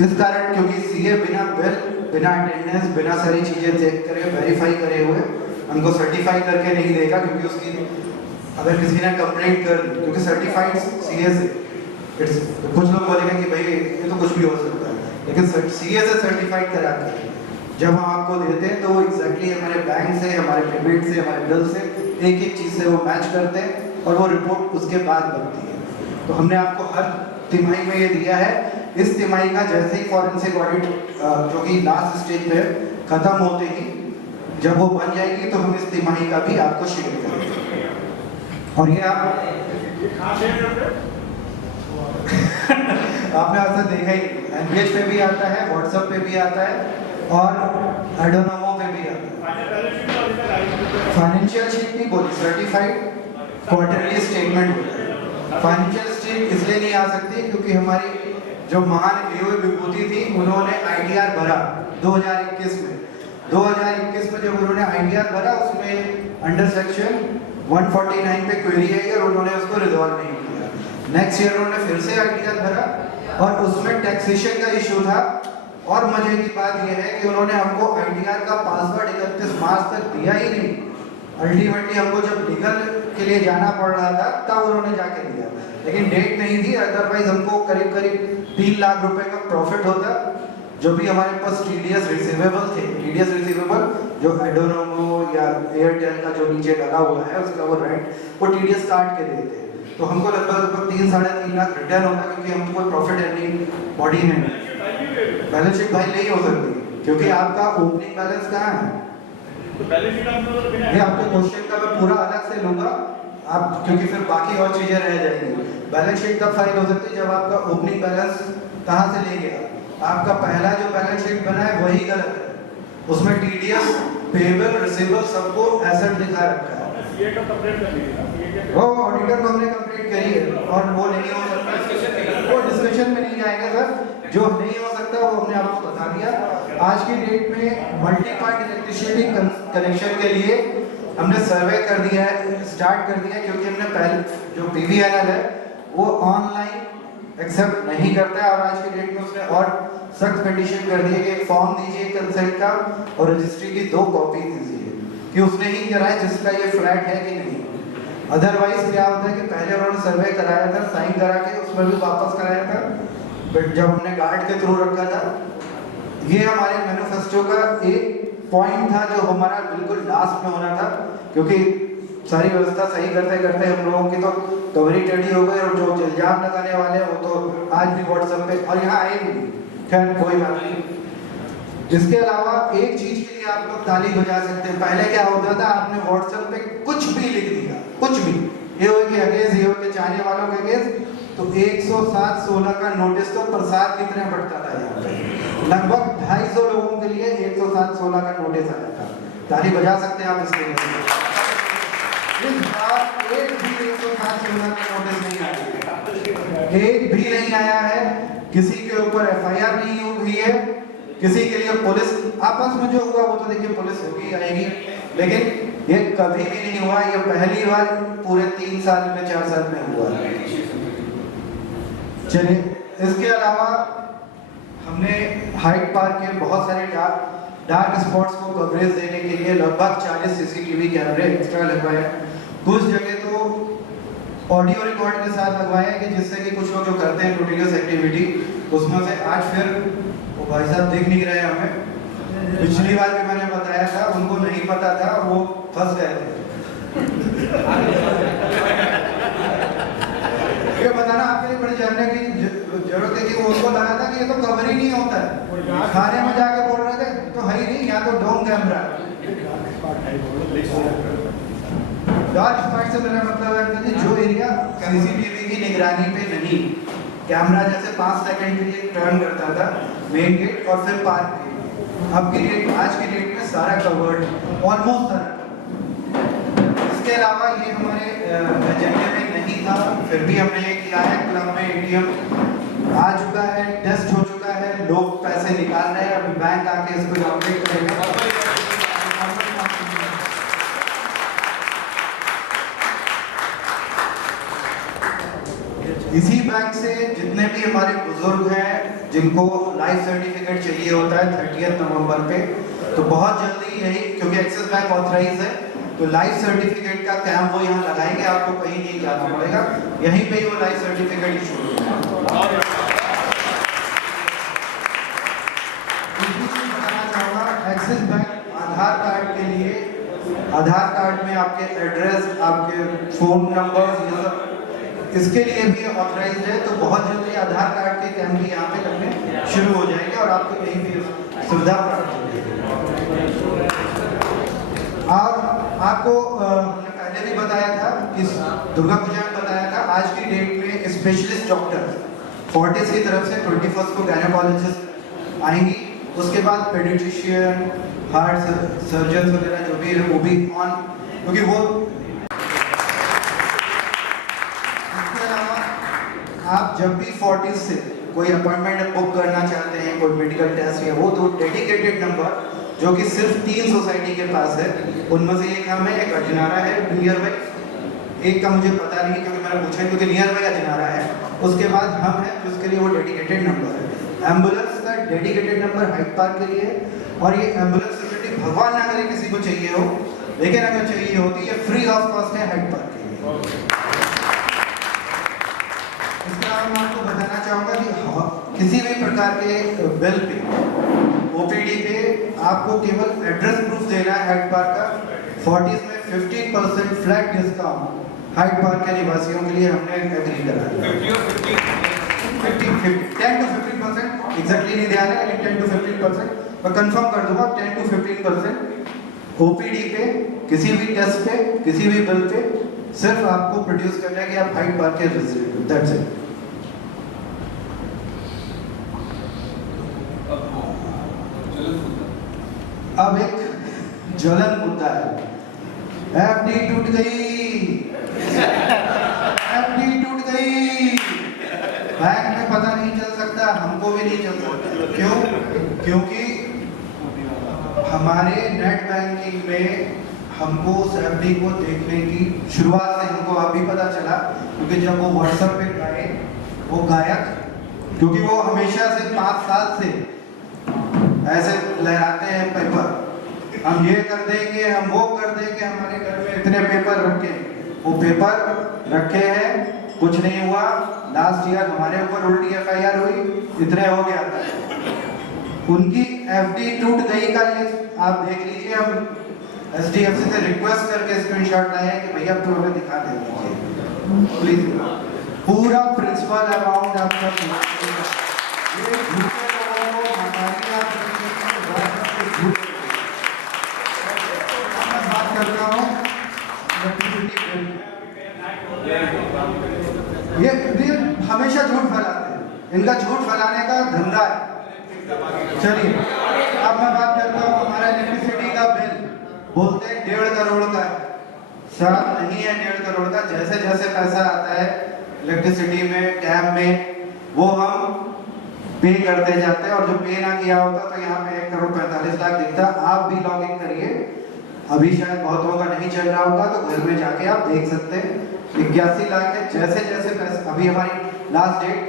इस कारण क्योंकि CA बिना बिल, बिना अटेंडेंस, बिना सारी चीज़ें चेक करे, वेरीफाई करे हुए उनको सर्टिफाई करके नहीं देगा, क्योंकि उसकी अगर किसी ने कंप्लेंट कर दी, क्योंकि सर्टिफाइड CA से कुछ लोग बोलेंगे कि भाई ये तो कुछ भी हो सकता है, लेकिन CA से सर्टिफाइड करा के जब हम आपको देते हैं तो वो एग्जैक्टली हमारे बैंक से, हमारे पेमेंट से, हमारे बिल से एक एक चीज़ से वो मैच करते हैं और वो रिपोर्ट उसके बाद बनती है। तो हमने आपको हर तिमाही में ये दिया है। इस तिमाही का जैसे ही फॉरेंसिक ऑडिट जो कि लास्ट स्टेज पे खत्म होते ही जब वो बन जाएगी तो हम इस तिमाही का भी आपको शेयर करेंगे। और ये आप आपने आज तक देखा ही, एनपीएच पे भी आता है, व्हाट्सएप पे भी आता है और एडोनोमो पे भी आता है। फाइनेंशियल शीट नहीं बोली, सर्टिफाइड क्वार्टरली स्टेटमेंट बोला है। फाइनेंशियल शीट इसलिए नहीं आ सकती क्योंकि हमारी जो महान एओ विभूति थी उन्होंने आईडीआर भरा 2021 में। 2021 में जब उन्होंने आईडीआर भरा उसमें अंडर सेक्शन 149 पे क्वेरी आई और उन्होंने उसको रिजॉल्व नहीं किया। नेक्स्ट ईयर उन्होंने फिर से आईडीआर भरा और उसमें टैक्सेशन का इशू था। और मजे की बात यह है कि उन्होंने हमको आईडीआर का पासवर्ड 31 मार्च तक दिया ही नहीं। अल्टीमेटली हमको जब लीगल के लिए जाना पड़ रहा था तब उन्होंने जाके दिया, लेकिन डेट नहीं थी, अदरवाइज हमको करीब करीब 3 लाख रुपए का प्रॉफिट होता। जो भी हमारे पास टीडीएस रिसीवेबल थे, टीडीएस रिसीवेबल जो एडोनोमो या एयरटेल का जो नीचे लगा हुआ है उसका वो रेंट वो टीडीएस काट के देते, तो हमको लगभग 3-3.5 लाख रिटर्न होता क्योंकि हमको कोई प्रॉफिट अर्निंग बॉडी में नहीं। बैलेंस शीट भाई नहीं हो सकती क्योंकि आपका ओपनिंग बैलेंस कहाँ है? ये आपके क्वेश्चन का मैं पूरा अलग से लूंगा आप, क्योंकि फिर बाकी और चीजें रह जाएंगी। बैलेंस शीट तब फाइल हो सकती है जब आपका ओपनिंग बैलेंस कहाँ से ले गया। आपका पहला जो बैलेंस शीट बना है वही गलत है, उसमें टीडीएस पेबल रिसीवेबल सबको एसेट दिखा रखा है। वो ऑडिटर को हमने कंप्लीट करी है और वो नहीं हो सकता, वो डिस्कशन में नहीं जाएगा सर, जो नहीं हो सकता वो हमने आपको बता दिया। आज की डेट में मल्टी पार्ट इलेक्ट्रिसिटी कनेक्शन के लिए हमने सर्वे कर दिया है, स्टार्ट कर दिया है, क्योंकि हमने पहले जो पीवीएनएल है वो ऑनलाइन एक्सेप्ट नहीं करता है और आज की डेट में उसने और सख्त कंडीशन कर दी है कि एक फॉर्म दीजिए कंसेंट का और रजिस्ट्री की 2 कॉपी दीजिए कि उसने ही कराया जिसका ये फ्लैट है कि नहीं। अदरवाइज क्या होता है कि पहले उन्होंने सर्वे कराया था, साइन करा के उसमें भी वापस कराया था, बट जब हमने गार्ड के थ्रू रखा था, ये हमारे मैनिफेस्टो का एक पॉइंट था जो हमारा बिल्कुल लास्ट में होना था, क्योंकि सारी व्यवस्था सही करते करते हम लोगों की तो कवरी टेढ़ी हो गई और जो इल्जाम लगाने वाले वो तो आज भी व्हाट्सएप पे और यहाँ आए भी। खैर कोई बात नहीं। इसके अलावा एक चीज के लिए आप लोग ताली बजा सकते हैं। पहले क्या होता था, आपने व्हाट्सएप पे कुछ भी लिख दिया, कुछ भी एओ के अगेंस्ट, एओ के चाहने वालों के अगेंस्ट, तो 107-16 का नोटिस तो प्रसाद की तरह बढ़ता था। यहाँ पे लगभग 250 लोगों के लिए 107-16 का नोटिस आया था। ताली बजा सकते हैं आप इसके लिए। इस बार एक भी 107-16 का नोटिस नहीं आया, एक भी नहीं आया है। किसी के ऊपर एफआईआर नहीं हुई है, किसी के लिए पुलिस आपस में जो हुआ वो तो देखिए पुलिस होगी आएगी, लेकिन ये कभी भी नहीं हुआ। ये पहली बार पूरे 3 साल में 4 साल में हुआ है। चलिए, इसके अलावा हमने हाइट पार्क के बहुत सारे डार्क स्पॉट्स को कवरेज देने के लिए लगभग 40 सीसीटीवी कैमरे एक्स्ट्रा लगवाए। कुछ जगह तो ऑडियो रिकॉर्ड के साथ लगवाया कि जिससे कि कुछ लोग जो करते हैं नोटिलियस एक्टिविटी, उसमें से आज फिर वो भाई साहब दिख नहीं रहे हमें। पिछली बार भी मैंने बताया था, उनको नहीं पता था, वो फंस गए थे। ये बताना आपके लिए बड़ी जानने की जरूरत है कि उनको लगा था कि ये तो कवर ही नहीं होता है। खाने में जाके बोल रहे थे तो है ही नहीं, यहाँ तो डोम कैमरा। डार्क स्पॉट से मेरा मतलब है कि जो एरिया सीसीटीवी की निगरानी पे नहीं, कैमरा जैसे 5 सेकंड के लिए टर्न करता था मेन गेट और फिर पार्क गेट, अब की डेट आज की डेट में सारा कवर्ड, ऑलमोस्ट सारा। इसके अलावा ये हमारे एजेंडे में नहीं था, फिर भी हमने ये किया है। क्लब में एटीएम आ चुका है, टेस्ट हो चुका है, लोग पैसे निकाल रहे हैं, अभी बैंक आके इसको अपडेट करेगा। इसी बैंक से जितने भी हमारे बुजुर्ग हैं जिनको लाइफ सर्टिफिकेट चाहिए होता है 30 नवंबर पे, तो बहुत जल्दी यही, क्योंकि एक्सिस बैंक ऑथराइज है, तो लाइफ सर्टिफिकेट का कैंप वो यहाँ लगाएंगे, आपको कहीं नहीं जाना पड़ेगा, यहीं पे ही वो लाइफ सर्टिफिकेट इशू होगा। बताना चाहूँगा एक्सिस बैंक आधार कार्ड के लिए, आधार कार्ड में आपके एड्रेस, आपके फोन नंबर, ये सब इसके लिए भी ऑथराइज्ड है, तो बहुत जल्दी आधार कार्ड के कैंप भी यहाँ पे लगने शुरू हो जाएंगे और आपको यहीं भी सुविधा प्राप्त होगी। और आपको हमने पहले भी बताया था कि दुर्गा पूजा में बताया था, आज की डेट में स्पेशलिस्ट डॉक्टर फोर्टिस की तरफ से 21 को गायनोकोलॉजिस्ट आएंगी, उसके बाद पेडिट्रिशियन, हार्ट सर्जन वगैरह जो भी है वो भी ऑन, क्योंकि वो इसके अलावा आप जब भी फोर्टिस से कोई अपॉइंटमेंट बुक करना चाहते हैं, कोई मेडिकल टेस्ट या वो, तो डेडिकेटेड नंबर जो कि सिर्फ 3 सोसाइटी के पास है, उनमें से एक हम है, एक अजनारा है नियर बाई, एक का मुझे पता नहीं क्योंकि मैंने पूछा, क्योंकि नियर बाई अजनारा है, उसके बाद हम है जिसके लिए वो डेडिकेटेड नंबर है। एम्बुलेंस का डेडिकेटेड नंबर हाइट पार्क के लिए, और ये एम्बुलेंस फैसिलिटी भगवान ना करे किसी को चाहिए हो, लेकिन अगर चाहिए होती है फ्री ऑफ कॉस्ट है हाइट पार्क के लिए। इसके अलावा मैं आपको बताना चाहूँगा कि किसी भी प्रकार के बिल पे, ओपीडी पे आपको केवल एड्रेस प्रूफ देना है हाइट पार्क का। फोर्टिस में 15% फ्लैट डिस्काउंट हाइट पार्क के निवासियों के लिए हमने एग्री करा दिया। 10 to 15% एग्जैक्टली नहीं ध्यान है, लेकिन 10 to 15% मैं कंफर्म कर दूंगा। 10 to 15% ओपीडी पे, किसी भी टेस्ट पे, किसी भी बिल पे सिर्फ आपको प्रोड्यूस करना है कि आप हाइट पार्क के रेजिडेंट, दैट्स इट। अब एक ज्वलन मुद्दा है, एफडी टूट गई, एफडी टूट गई, बैंक में पता नहीं चल सकता, हमको भी नहीं चल सकता। क्यों? क्योंकि हमारे नेट बैंकिंग में हमको उस एफडी को देखने की शुरुआत से हमको अभी पता चला, क्योंकि जब वो व्हाट्सएप पे गए, वो गायक, क्योंकि वो हमेशा से 5 साल से ऐसे लहराते हैं पेपर, हम ये कर देंगे, हम वो कर देंगे, हमारे घर में इतने पेपर रखे, वो पेपर रखे हैं, कुछ नहीं हुआ। लास्ट ईयर हमारे ऊपर उल्टी एफआईआर हुई, इतने हो गया था। उनकी एफडी टूट गई का लिस्ट आप देख लीजिए, हम एचडीएफसी से रिक्वेस्ट करके स्क्रीनशॉट लाए हैं कि भैया तुम हमें दिखा दीजिए प्लीज, पूरा प्रिंसिपल अमाउंट आपका ये झूठे लोगों को हमारी आप बात करता हूँ। ये हमेशा झूठ फैलाते हैं, इनका झूठ फैलाने का धंधा है। चलिए अब मैं बात करता हूँ हमारा इलेक्ट्रिसिटी का बिल, बोलते हैं 1.5 करोड़ का है, साहब नहीं है 1.5 करोड़ का। जैसे जैसे पैसा आता है इलेक्ट्रिसिटी में, कैब में, वो हम पे करते जाते हैं, और जो पे ना किया होता तो यहाँ पे 1 करोड़ 45 लाख दिखता। आप भी लॉग इन करिए, अभी शायद बहुतों का नहीं चल रहा होगा, तो घर में जाके आप देख सकते हैं 81 लाख है। जैसे जैसे पैसा, अभी हमारी लास्ट डेट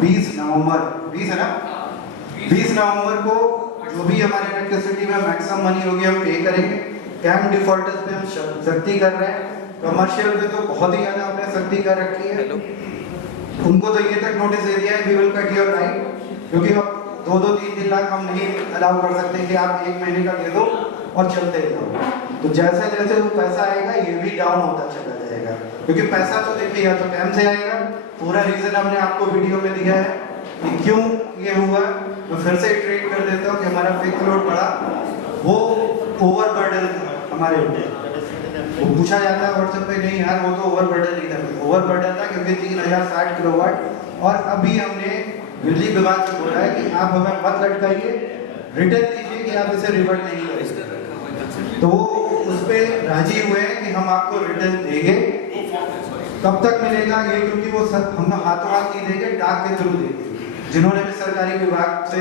20 नवंबर, 20 है ना, 20 नवंबर को जो भी हमारे इलेक्ट्रिसिटी में मैक्सिमम मनी होगी हम पे करेंगे। कैम डिफॉल्टर्स पे हम सख्ती कर रहे हैं, कमर्शियल पे तो बहुत ही ज्यादा हमने सख्ती कर रखी है। उनको तो ये तक नोटिस दे दिया है we will cut your line, क्योंकि अब 2-2, 3-3 लाख हम नहीं अलाउ कर सकते कि आप 1 महीने का दे दो और चलते जाओ। तो जैसे जैसे वो पैसा आएगा ये भी डाउन होता चला जाएगा, क्योंकि पैसा तो देखिए या तो टाइम से आएगा। पूरा रीजन हमने आपको वीडियो में दिया है कि क्यों ये हुआ। मैं फिर से ट्रेड कर देता हूँ कि हमारा फिक्स लोड बढ़ा, वो ओवरबर्डन हमारे ऊपर। वो पूछा जाता है व्हाट्सएप पे, नहीं यार वो तो ओवरबर्डन नहीं था, ओवरबर्डन था क्योंकि 3060 किलोवाट। और अभी हमने बिजली विभाग से बोला है कि आप हमें मत लटकाइए, रिटर्न दीजिए कि आप इसे रिवर्ट नहीं करेंगे। तो उस पर राजी हुए हैं कि हम आपको रिटर्न देंगे। कब तक मिलेगा ये, क्योंकि वो सब हम हाथों हाथ नहीं देंगे, डाक के थ्रू देंगे। जिन्होंने भी सरकारी विभाग से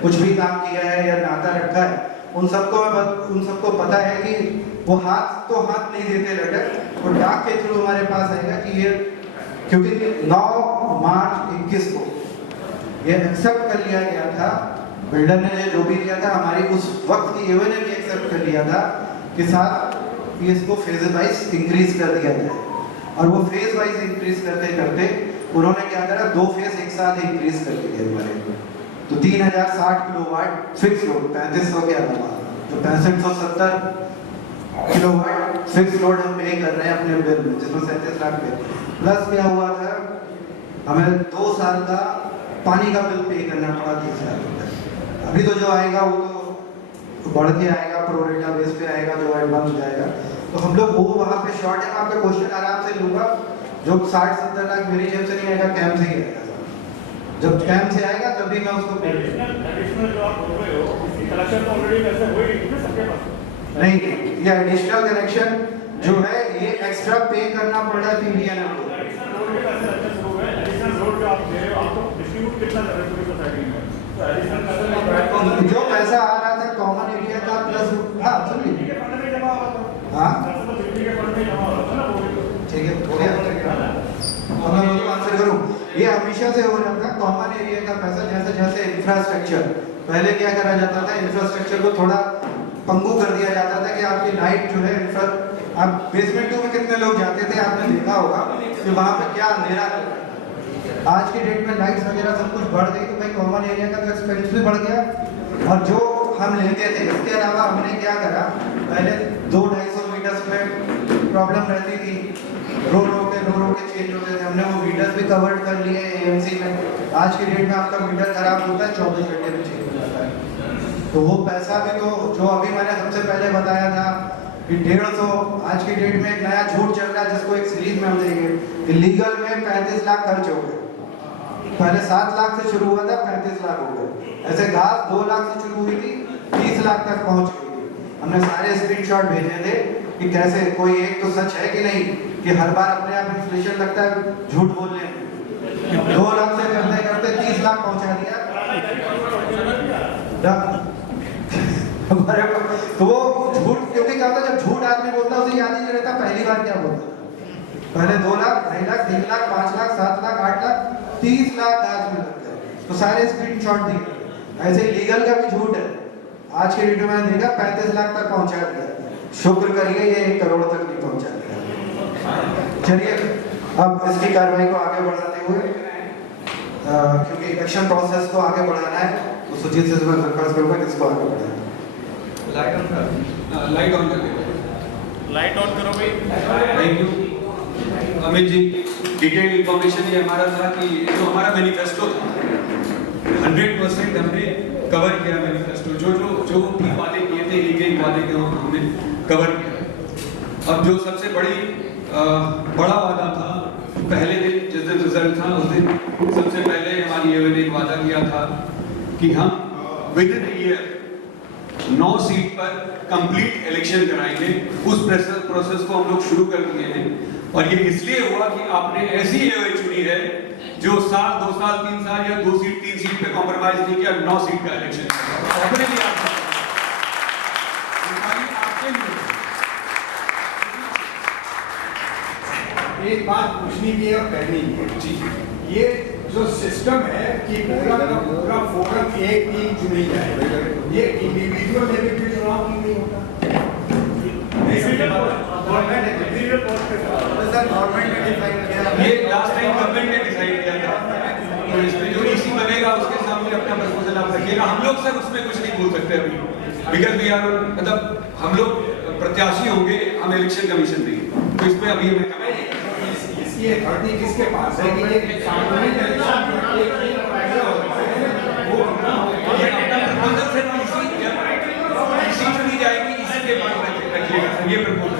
कुछ भी काम किया है या नाता रखा है, उन सबको पता है कि वो हाथ तो हाथ नहीं देते लेटर, वो डाक के थ्रू हमारे पास आएगा कि ये, क्योंकि 9 मार्च 21 को ये एक्सेप्ट कर लिया गया था, बिल्डर ने जो भी किया था, हमारी उस वक्त की एओ ने भी एक्सेप्ट कर लिया था कि साथ ये इसको फेज वाइज इंक्रीज कर दिया जाए। और वो फेज वाइज इंक्रीज करते करते उन्होंने क्या करा, 2 फेज एक साथ इंक्रीज कर दिए हमारे। तो 3060 किलोवाट फिक्स लोड, 3500 के अलावा जो 6570 किलोवाट फिक्स लोड हम पे कर रहे हैं अपने बिल में, जिसमें 37 लाख पे। प्लस क्या हुआ था, हमें 2 साल का पानी का बिल पे करना पड़ा 30 लाख। अभी तो जो आएगा वो तो बढ़ के आएगा, प्रोरेटा बेस पे आएगा, जो एडवांस हो जाएगा। तो हम लोग वो वहाँ पे शॉर्ट है। मैं आपका क्वेश्चन आराम से लूंगा, जो 60-70 लाख मेरी जेब से नहीं आएगा, कैंप से ही आएगा। जब कैंप से आएगा तभी मैं उसको पे एडिशनल जो आप बोल रहे हो, इसकी कलेक्शन तो ऑलरेडी वैसे हो ही गई है सबके पास। नहीं, ये एडिशनल कनेक्शन जो है ये एक्स्ट्रा पे करना पड़ रहा है पीडीएनएल को। एडिशनल रोड के पैसे अच्छे शुरू हुए, एडिशनल रोड जो आप दे रहे हो, आप तो डिस्ट्रीब्यूट कितना कर रहे हो पूरी सोसाइटी में? तो एडिशनल पैसे जो पैसा आ रहा था कॉमन एरिया का प्लस, हाँ सुनिए, के फंड में जमा हुआ था। हाँ पैसे तो दिल्ली के फंड में जमा हुआ था ना वो भी तो। ठीक है, हो गया। अब मैं उसको आंसर करूं, ये हमेशा से हो रहा था कॉमन एरिया का पैसा। जैसे जैसे इंफ्रास्ट्रक्चर, पहले क्या करा जाता था, इंफ्रास्ट्रक्चर को थोड़ा पंगु कर दिया जाता था कि आपकी लाइट जो है आप बेसमेंट में कितने लोग जाते थे, आपने देखा होगा कि वहाँ पे क्या अंधेरा है। आज की डेट में लाइट्स वगैरह सब कुछ बढ़ गई, तो भाई कॉमन एरिया का तो एक्सपेंस भी बढ़ गया। और जो हम लेते थे, इसके अलावा हमने क्या करा, पहले 200-250 मीटर्स में प्रॉब्लम रहती थी, रो के चेंज होते थे। हमने वो मीटर्स भी कवर्ड कर लिए एएमसी में। आज की डेट में आपका मीटर खराब होता है 24 घंटे में चेंज हो जाता है। तो वो पैसा भी तो जो अभी मैंने सबसे पहले बताया था कि 150, आज की डेट में एक नया झूठ चल रहा है जिसको एक सीरीज में हम देंगे कि लीगल में 35 लाख खर्च हो गए। पहले 7 लाख से शुरू हुआ था, 35 लाख हो गए। ऐसे घास 2 लाख से शुरू हुई थी, 30 लाख तक पहुंच गई थी। हमने सारे स्क्रीनशॉट भेजे थे कि कैसे, कोई एक तो सच है कि नहीं कि हर बार अपने आप इन्फ्लेशन लगता है झूठ बोलने में। 2 लाख से करते करते 30 लाख पहुंचा दिया। तो वो झूठ, क्योंकि क्या होता है जब झूठ आदमी बोलता है उसे याद ही नहीं रहता पहली बार क्या बोलता। पहले 2 लाख, 2.5 लाख, 3 लाख, 5 लाख, 7 लाख, 8 लाख, 30 लाख आज में लगता है। तो सारे स्क्रीनशॉट दिए। ऐसे ही लीगल का भी झूठ है। आज के डेट में मैंने देखा 35 लाख तक पहुंचा दिया। शुक्र करिए ये 1 करोड़ तक नहीं पहुंचा दिया। चलिए अब इसकी कार्रवाई को आगे बढ़ाते हुए, क्योंकि इलेक्शन प्रोसेस को आगे बढ़ाना है, तो सुजीत से मैं दरख्वास्त करूंगा कि इसको आगे बढ़ाएं। लाइट ऑन कर दे। लाइट ऑन करो भाई। Thank you Amit ji. Detail information ये हमारा था कि जो हमारा मैनिफेस्टो था 100% हमने कवर किया। मैनिफेस्टो जो जो जो भी वादे किए थे, एक वादे के हमने कवर किया। अब जो सबसे बड़ा वादा था, पहले दिन जिस दिन रिजल्ट था उस दिन सबसे पहले हमारी ये ने वादा किया था कि हम विद इन ईयर 9 सीट पर कंप्लीट इलेक्शन कराएंगे। उस प्रोसेस को हम लोग शुरू कर दिए हैं। और ये इसलिए हुआ कि आपने ऐसी एओए चुनी है जो 1 साल, 2 साल, 3 साल या 2 सीट, 3 सीट पे कॉम्प्रोमाइज नहीं किया। 9 सीट का इलेक्शन अपने लिए एक बात पूछनी भी है और कहनी भी है जी। ये जो सिस्टम है कि पूरा का पूरा फोरम एक टीम चुनी जाए, ये इंडिविजुअल लेवल पे चुनाव क्यों नहीं होता? गवर्नमेंट ने डिसाइड किया, ये लास्ट टाइम गवर्नमेंट ने डिसाइड किया था। तो इसमें जो ईसी बनेगा उसके सामने अपना प्रपोजल आप रखिएगा। हम लोग सर उसमें कुछ नहीं बोल सकते अभी, बिकॉज वी आर, मतलब हम लोग प्रत्याशी होंगे, हम इलेक्शन कमीशन देंगे, तो इसमें अभी हमें कमेंट नहीं। ये अथॉरिटी किसके पास है कि ये सामूहिक इलेक्शन वो ये अपना प्रपोजल सर ईसी चुनी जाएगी, इसी के बाद रखिएगा सर ये प्रपोजल।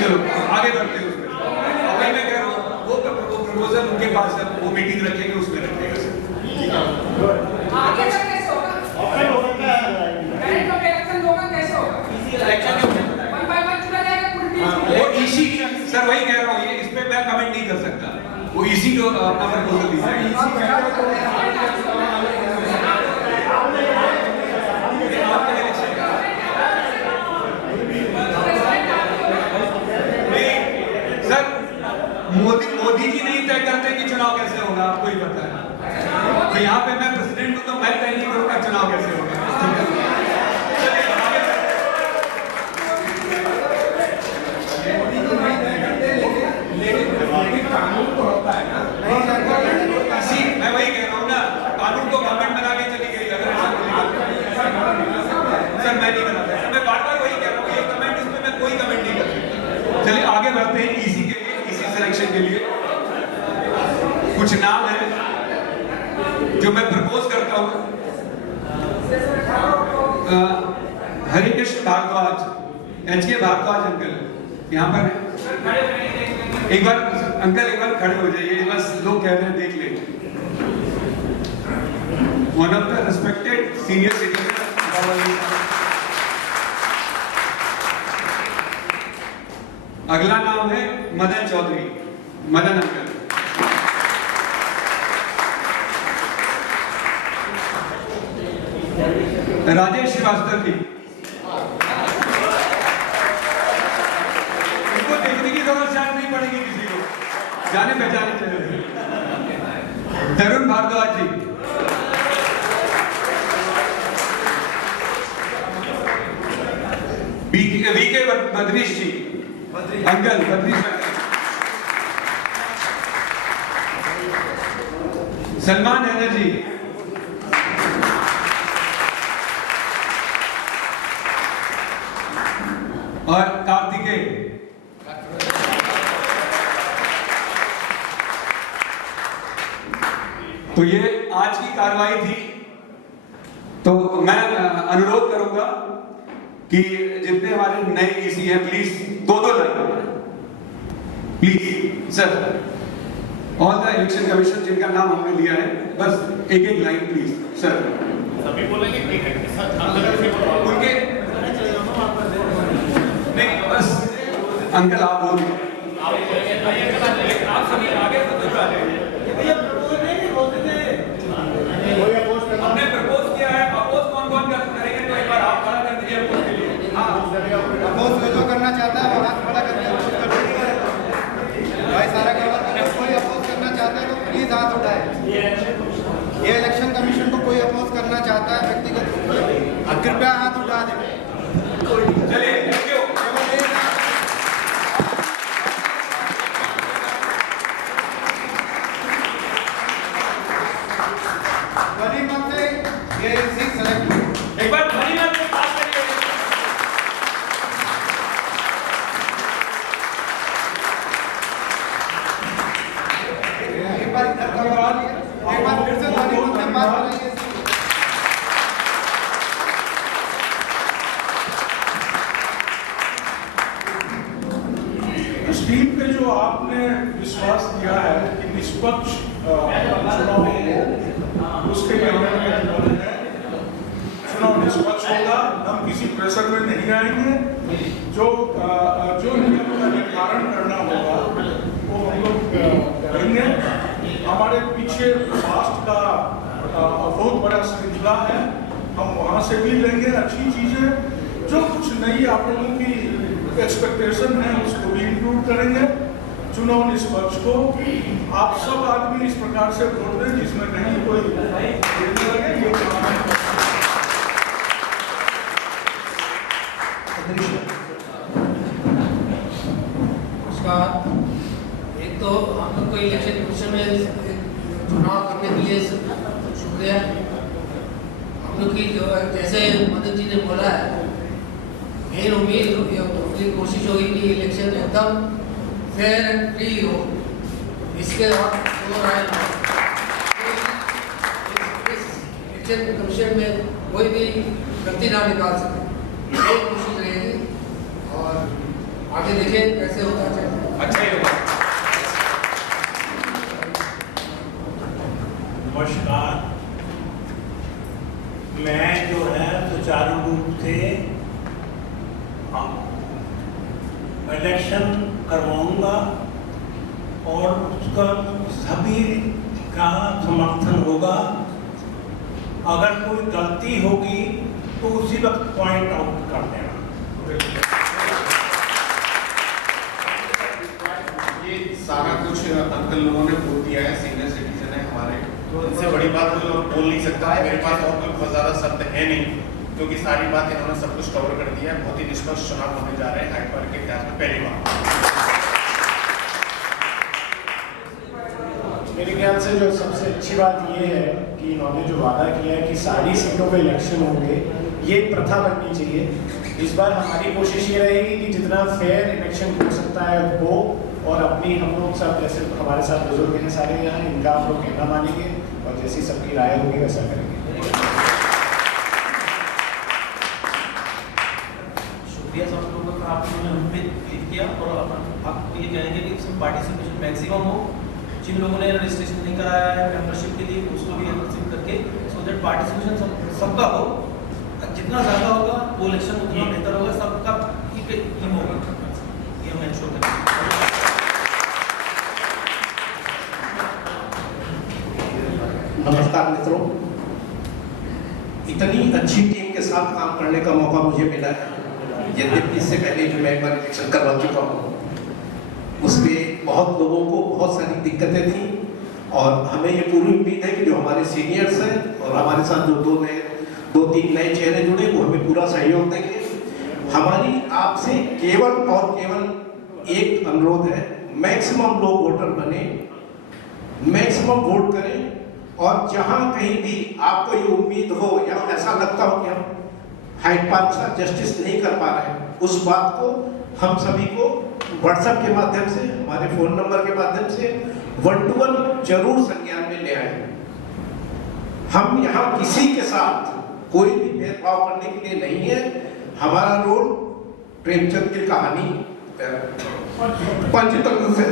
चलो आगे बढ़ते हैं उसमें। अभी मैं कह रहा हूँ वो प्रपोजल उनके पास है, वो मीटिंग रखेंगे उसमें रखिएगा सर। आगे तक कैसे होगा? डायरेक्ट इलेक्शन होगा कैसे होगा? इलेक्शन के वन बाय वन चुना जाएगा पूरी टीम। वो ईसी सर वही कह रहा हूँ, ये इस पे मैं कमेंट नहीं कर सकता। वो ईसी को अपना प्रपोजल दीजिए। सर मोदी जी नहीं तय करते कि चुनाव कैसे होगा, आपको ही पता है। तो यहाँ पे मैं प्रेसिडेंट हूँ तो मैं तय नहीं करूँगा चुनाव कैसे होगा। कानून तो होता है ना, मैं वही कह रहा हूँ ना, कानून को गवर्नमेंट बना के चली गई। अगर ऐसा सर मैं नहीं बनाता, मैं बार बार वही कह रहा हूँ, ये कमेंट इसमें मैं कोई कमेंट नहीं कर सकता। चलिए आगे बढ़ते हैं ईसी के लिए, ईसी सिलेक्शन के लिए कुछ नाम है जो मैं प्रपोज करता हूँ। हरे कृष्ण भारद्वाज, HK भारद्वाज अंकल यहाँ पर एक बार अंकल एक बार खड़े हो जाइए, बस लोग कह रहे हैं देख ले। One of the respected senior citizen. अगला नाम है मदन चौधरी, मदन अंकल। राजेश श्रीवास्तव जी, इनको देखने की जरूरत शायद नहीं पड़ेगी किसी को, जाने पहचाने चाहिए। तरुण भारद्वाज जी, VK बद्रीश जी, अंकल बद्रीश अंकल। सलमान हैदर जी, और कार्तिकेय। तो ये आज की कार्रवाई थी। तो मैं अनुरोध करूंगा कि जितने हमारे नए EC हैं प्लीज दो line please sir, all the election commission जिनका नाम हमने लिया है बस एक लाइन प्लीज सर। सभी बोलेंगे ठीक है उनके नहीं बस अंकल आप बोल आप सभी आगे तो जरूर आ जाइए। हमने प्रपोज किया है, अपोज कौन करेंगे तो एक बार आप खड़ा कर दीजिए अपोज के लिए। अपोज जो करना चाहता है वो हाथ खड़ा करके अपोज कर दीजिए। भाई सारा कोई अपोज करना चाहता है तो प्लीज हाथ उठाए। ये इलेक्शन कमीशन को कोई अपोज करना चाहता है व्यक्तिगत रूप से कृपया हाथ उठा दें। चलिए थैंक यू। एक बार ध्वनि मत से पास करिए। एक बार इधर करवा लीजिए, एक बार फिर से ध्वनि मत से बात कराइए। स्टीम पे जो आपने विश्वास दिया है कि निष्पक्ष चुनाव हो, उसके लिए हमें चुनाव निष्पक्ष होगा। हम किसी प्रेशर में नहीं आएंगे। जो नियम का निर्धारण करना होगा वो हम लोग करेंगे। हमारे पीछे फास्ट का बहुत बड़ा श्रृंखला है, हम वहाँ से भी लेंगे अच्छी चीजें। जो कुछ नई आप लोगों की एक्सपेक्टेशन है उसको भी इंक्लूड करेंगे। चुनाव निष्पक्ष को आप सब आदमी इस प्रकार से वोट दें जिसमें कहीं कोई लगे। ये काम है। नमस्कार। एक तो हम लोग को इलेक्शन कमीशन में चुनाव करने के लिए शुक्रिया। हम लोग की जो जैसे मदन जी ने बोला है, मेन उम्मीद अपनी कोशिश होगी कि इलेक्शन एकदम फेयर एंड फ्री हो। इसके बाद इलेक्शन कमीशन में कोई भी गलती ना निकाल सके, ये कोशिश रहेगी। और आगे देखें कैसे होता है। अच्छा ही होगा। नमस्कार। मैं जो है सुचारू रूप से इलेक्शन करवाऊंगा और उसका सभी का समर्थन होगा। अगर कोई गलती होगी तो उसी वक्त पॉइंट आउट कर देना। ये सारा कुछ अंकल लोगों ने बोल दिया है, सीनियर सिटीजन है हमारे, तो इनसे बड़ी बात कोई और बोल नहीं सकता है। मेरे पास और कोई बहुत ज़्यादा शब्द है नहीं, क्योंकि सारी बात इन्होंने सब कुछ कवर कर दिया है। बहुत ही निष्पक्ष चुनाव होने जा रहे हैं हाई पार्क के इतिहास में पहली बार। मेरे ख्याल से जो सबसे अच्छी बात ये है कि इन्होंने जो वादा किया है कि सारी सीटों पे इलेक्शन होंगे, ये एक प्रथा बननी चाहिए। इस बार हमारी कोशिश ये रहेगी कि जितना फेयर इलेक्शन हो सकता है वो, और अपनी हम लोग सब जैसे हमारे साथ बुजुर्ग हैं सारे यहाँ, इनका हम लोग कहना मानेंगे और जैसी सबकी राय होगी वैसा करेंगे। शुक्रिया सब लोगों का, आपने हम पे क्लिक किया और आपको ये कहेंगे कि इसमें पार्टिसिपेशन मैक्सिमम हो। जिन लोगों ने रजिस्ट्रेशन नहीं कराया है मेंबरशिप के लिए उसको भी रजिस्टर करके, सो दैट पार्टिसिपेशन सबका हो। जितना ज़्यादा होगा वो इलेक्शन उतना बेहतर होगा, सबका टीम होगा, ये हम इंश्योर करेंगे। नमस्कार मित्रों, इतनी अच्छी टीम के साथ काम करने का मौका मुझे मिला है। यद्यपि इससे पहले जो मैं एक बार इलेक्शन करवा चुका हूँ, उसमें बहुत लोगों को बहुत सारी दिक्कतें थी और हमें ये पूरी उम्मीद है कि जो हमारे सीनियर्स हैं और हमारे साथ जो दो तीन नए चेहरे जुड़े वो हमें पूरा सहयोग देंगे। हमारी आपसे केवल और केवल एक अनुरोध है, मैक्सिमम लोग वोटर बने, मैक्सिमम वोट करें और जहां कहीं भी आपको ये उम्मीद हो या ऐसा लगता हो कि हम हाइड पार्क का जस्टिस नहीं कर पा रहे हैं, उस बात को हम सभी को व्हाट्सएप के माध्यम से, हमारे फोन नंबर के माध्यम से 1 to 1 जरूर संज्ञान में ले आए। हम यहाँ किसी के साथ कोई भी भेदभाव करने के लिए नहीं है। हमारा रोल प्रेमचंद की कहानी पंचतंत्र से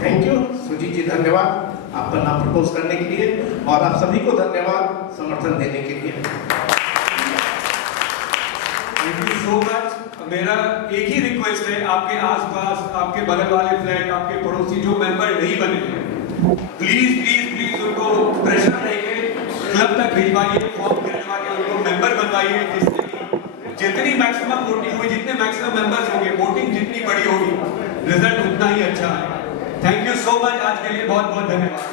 थैंक यू सुजीत जी, धन्यवाद आपका नाम प्रपोज करने के लिए और आप सभी को धन्यवाद समर्थन देने के लिए। Thank you so much. मेरा एक ही रिक्वेस्ट है, आपके आसपास, आपके बगल वाले फ्लैट, आपके पड़ोसी जो मेंबर नहीं बने हैं, प्लीज प्लीज प्लीज उनको प्रेशर देके क्लब तक भिजवाइए, फॉर्म भिजवा के उनको मेंबर बनवाइए, जिससे जितनी मैक्सिमम वोटिंग हुई, जितने मैक्सिमम मेंबर्स होंगे, वोटिंग जितनी बड़ी होगी, रिजल्ट उतना ही अच्छा है। थैंक यू सो मच, आज के लिए बहुत बहुत धन्यवाद।